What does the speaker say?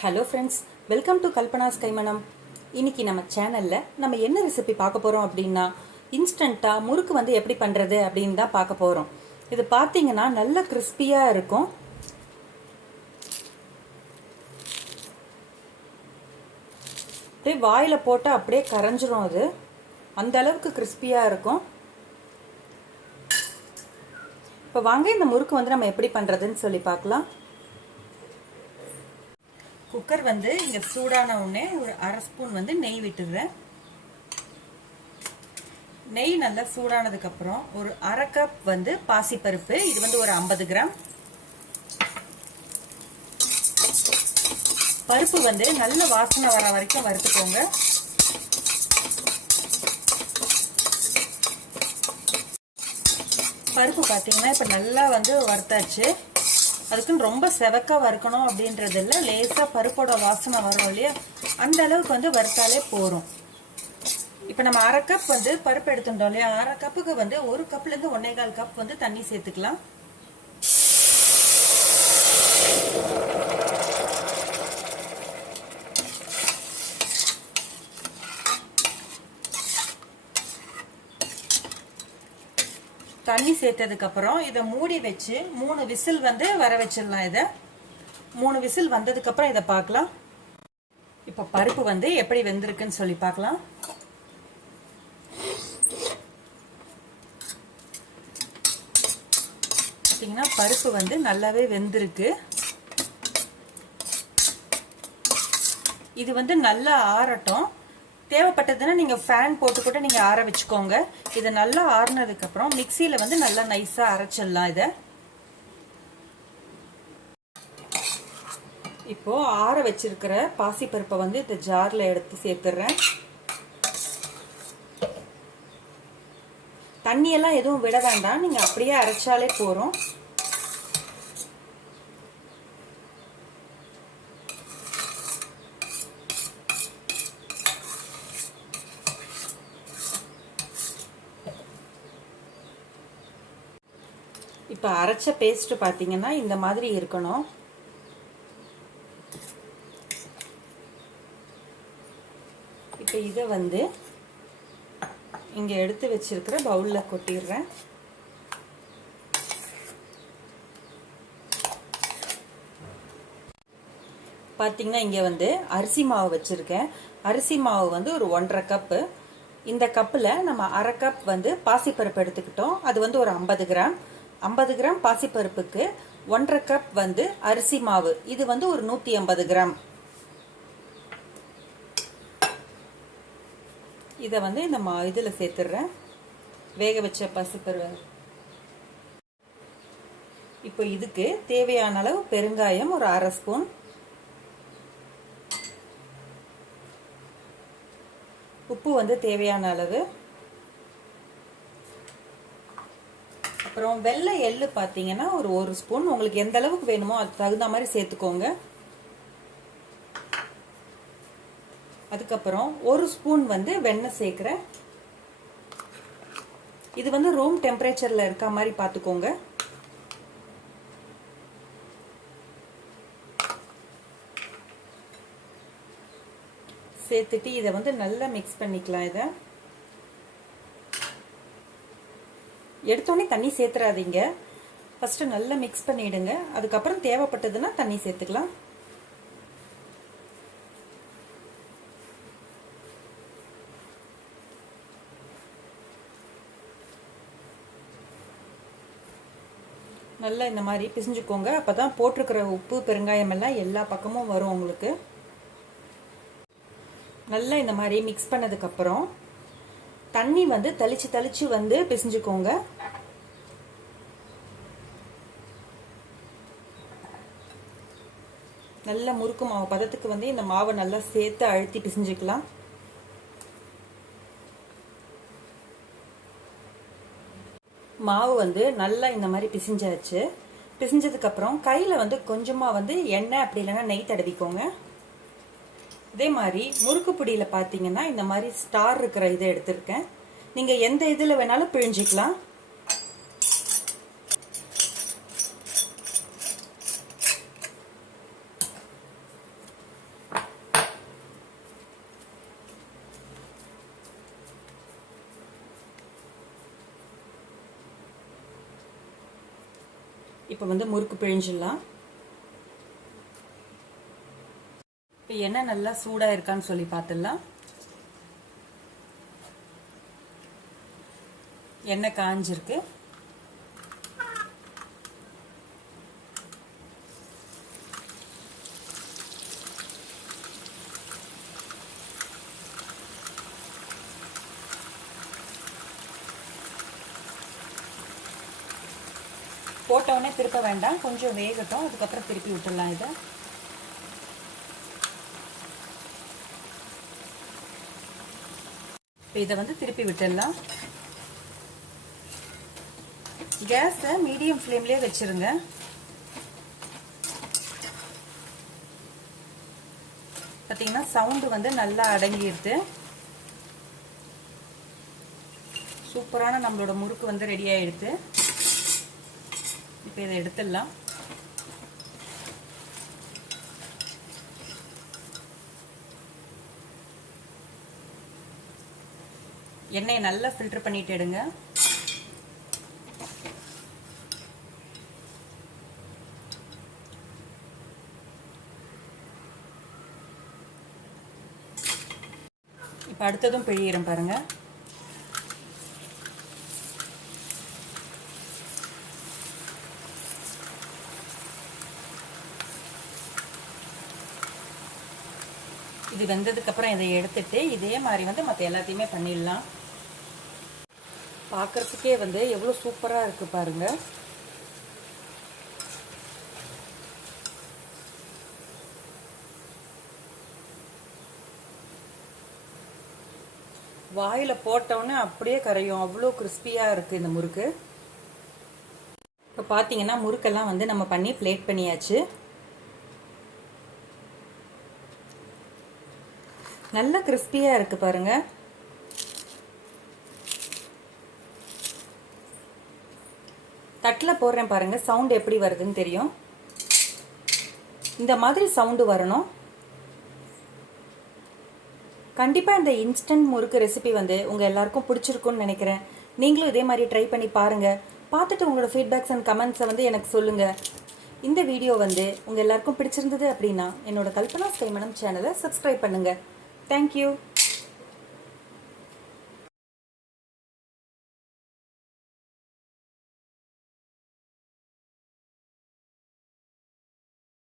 Hello friends welcome to Kalpana's Kaimanam இன்னைக்கு நம்ம சேனலில் நம்ம என்ன ரெசிபி பார்க்க போகிறோம் அப்படின்னா இன்ஸ்டண்ட்டாக முறுக்கு வந்து எப்படி பண்ணுறது அப்படின்னு தான் பார்க்க போகிறோம் இது பார்த்தீங்கன்னா நல்ல கிறிஸ்பியாக இருக்கும். அப்படியே வாயில் போட்டால் அப்படியே கரைஞ்சிரும் அது. அந்த அளவுக்கு கிறிஸ்பியாக இருக்கும். இப்போ வாங்க இந்த முறுக்கு வந்து நம்ம எப்படி பண்ணுறதுன்னு சொல்லி பார்க்கலாம். குக்கர் வந்து இங்கே சூடான உடனே ஒரு அரை ஸ்பூன் வந்து நெய் விட்டுடுறேன் நெய் நல்லா சூடானதுக்கப்புறம் ஒரு அரை கப் வந்து பாசிப்பருப்பு இது வந்து ஒரு ஐம்பது கிராம். பருப்பு வந்து நல்ல வாசனை வர வரைக்கும் வறுத்துக்கோங்க. பருப்பு பார்த்தீங்கன்னா இப்போ நல்லா வந்து வறுத்தாச்சு. அதுக்குன்னு ரொம்ப செவக்காக வறுக்கணும் அப்படின்றது இல்லை. லேசாக பருப்போட வாசனை வரும் இல்லையா? அந்த அளவுக்கு வந்து வறுத்தாலே போகிறோம் இப்போ நம்ம அரை கப் வந்து பருப்பு எடுத்துட்டோம் இல்லையா? அரை கப்புக்கு வந்து ஒரு கப்லேருந்து ஒன்னே கால் கப் வந்து தண்ணி சேர்த்துக்கலாம். தண்ணி சேர்த்ததுக்கப்புறம் இதை மூடி வச்சு மூணு விசில் வந்து வர வச்சிடலாம் இதை. மூணு விசில் வந்ததுக்கப்புறம் இதை பார்க்கலாம். இப்போ பருப்பு வந்து எப்படி வெந்திருக்குன்னு சொல்லி பார்க்கலாம். பார்த்தீங்கன்னா பருப்பு வந்து நல்லாவே வெந்திருக்கு. இது வந்து நல்லா ஆறட்டும். தேவைப்பட்டதுன்னா நீங்கள் ஃபேன் போட்டு கூட நீங்கள் ஆற வச்சுக்கோங்க. இதை நல்லா ஆறினதுக்கப்புறம் மிக்சியில் வந்து நல்லா நைஸாக அரைச்சிடலாம் இதை. இப்போ ஆற வச்சிருக்கிற பாசிப்பருப்பை வந்து இந்த ஜாரில் எடுத்து சேர்த்துடுறேன் தண்ணியெல்லாம் எதுவும் விட வேண்டாம். நீங்கள் அப்படியே அரைச்சாலே போகிறோம் இப்போ அரைச்ச பேஸ்ட் பார்த்தீங்கன்னா இந்த மாதிரி இருக்கணும். இப்போ இதை வந்து இங்கே எடுத்து வச்சிருக்கிற பவுலில் கொட்டிடுறேன். பார்த்தீங்கன்னா இங்கே வந்து அரிசி மாவு வச்சுருக்கேன். அரிசி மாவு வந்து ஒரு ஒன்றரை கப்பு இந்த கப்பில் நம்ம அரை கப் வந்து பாசிப்பருப்பு எடுத்துக்கிட்டோம். அது வந்து ஒரு ஐம்பது கிராம். ஐம்பது கிராம் பாசிப்பருப்புக்கு ஒன்றரை கப் வந்து அரிசி மாவு. இது வந்து ஒரு நூற்றி ஐம்பது கிராம். இதை வந்து இந்த மா இதில் சேர்த்துடுறேன். வேக வச்ச பசுப்பருவ. இப்போ இதுக்கு தேவையான அளவு பெருங்காயம் ஒரு அரை ஸ்பூன். உப்பு வந்து தேவையான அளவு அப்புறம் வெள்ளை எள்ளு பார்த்தீங்கன்னா ஒரு ஒரு ஸ்பூன். உங்களுக்கு எந்த அளவுக்கு வேணுமோ அது தகுந்த மாதிரி சேர்த்துக்கோங்க. அதுக்கப்புறம் ஒரு ஸ்பூன் வந்து வெண்ணெய் சேர்க்குறேன் இது வந்து ரூம் டெம்பரேச்சரில் இருக்க மாதிரி பார்த்துக்கோங்க சேர்த்துட்டு இதை வந்து நல்லா மிக்ஸ் பண்ணிக்கலாம் இதை. எடுத்தோடனே தண்ணி சேர்த்துறாதீங்க. ஃபஸ்ட்டு நல்லா மிக்ஸ் பண்ணிவிடுங்க அதுக்கப்புறம் தேவைப்பட்டதுன்னா தண்ணி சேர்த்துக்கலாம். நல்லா இந்த மாதிரி பிசிஞ்சுக்கோங்க. அப்போ தான் போட்டிருக்கிற உப்பு பெருங்காயம் எல்லாம் எல்லா பக்கமும் வரும் உங்களுக்கு. நல்லா இந்த மாதிரி மிக்ஸ் பண்ணதுக்கப்புறம் தண்ணி வந்து தெளிச்சு தெளிச்சு வந்து பிசிஞ்சுக்கோங்க. நல்ல முறுக்கு மாவு பதத்துக்கு வந்து இந்த மாவை நல்லா சேர்த்து அழுத்தி பிசிஞ்சுக்கலாம். மாவு வந்து நல்லா இந்த மாதிரி பிசிஞ்சாச்சு. பிசிஞ்சதுக்கப்புறம் கையில் வந்து கொஞ்சமாக வந்து எண்ணெய் அப்படி இல்லைன்னா நெய் தடவிக்கோங்க. இதே மாதிரி முறுக்கு பிடியில் பார்த்தீங்கன்னா இந்த மாதிரி ஸ்டார் இருக்கிற இதை எடுத்திருக்கேன். நீங்கள் எந்த இதில் வேணாலும் பிழிஞ்சிக்கலாம். இப்போ வந்து முறுக்கு பிழிஞ்சிடலாம். இப்போ எண்ணெய் நல்லா சூடாக இருக்கான்னு சொல்லி பார்த்துடலாம் எண்ணெய் காஞ்சிருக்கு. போட்டவுடனே திருப்ப வேண்டாம். கொஞ்சம் வேகட்டும். அதுக்கப்புறம் திருப்பி விட்டுடலாம் இதை. இப்போ இதை வந்து திருப்பி விட்டுடலாம். கேஸை மீடியம் ஃப்ளேம்லேயே வச்சுருங்க. பார்த்தீங்கன்னா சவுண்டு வந்து நல்லா அடங்கிடுது. சூப்பரான நம்மளோட முறுக்கு வந்து ரெடி ஆகிடுது இப்போ இதை எடுத்துடலாம். எண்ணெயை நல்லா ஃபில்டர் பண்ணிட்டு எடுங்க. இப்போ அடுத்ததும் பிழியிறேன் பாருங்க. இது வெந்ததுக்கப்புறம் இதை எடுத்துட்டு இதே மாதிரி வந்து மற்ற எல்லாத்தையுமே பண்ணிடலாம். பார்க்குறதுக்கே வந்து எவ்வளோ சூப்பராக இருக்குது பாருங்க. வாயில் போட்டோன்னே அப்படியே கரையும். அவ்வளோ கிறிஸ்பியாக இருக்குது இந்த முறுக்கு. இப்போ பார்த்தீங்கன்னா முறுக்கெல்லாம் வந்து நம்ம பண்ணி பிளேட் பண்ணியாச்சு. நல்ல கிறிஸ்பியாக இருக்குது பாருங்கள் தட்டில் போடுறேன் பாருங்கள் சவுண்ட் எப்படி வருதுன்னு தெரியும். இந்த மாதிரி சவுண்டு வரணும். கண்டிப்பாக இந்த இன்ஸ்டன்ட் முறுக்கு ரெசிபி வந்து உங்கள் எல்லாருக்கும் பிடிச்சிருக்கும்னு நினைக்கிறேன். நீங்களும் இதே மாதிரி ட்ரை பண்ணி பாருங்கள் பார்த்துட்டு உங்களோட ஃபீட்பேக்ஸ் அண்ட் கமெண்ட்ஸை வந்து எனக்கு சொல்லுங்கள் இந்த வீடியோ வந்து உங்கள் எல்லாருக்கும் பிடிச்சிருந்தது அப்படின்னா என்னோட கல்பனா ஸ்கைமனம் சேனலை சப்ஸ்கிரைப் பண்ணுங்கள் Thank you.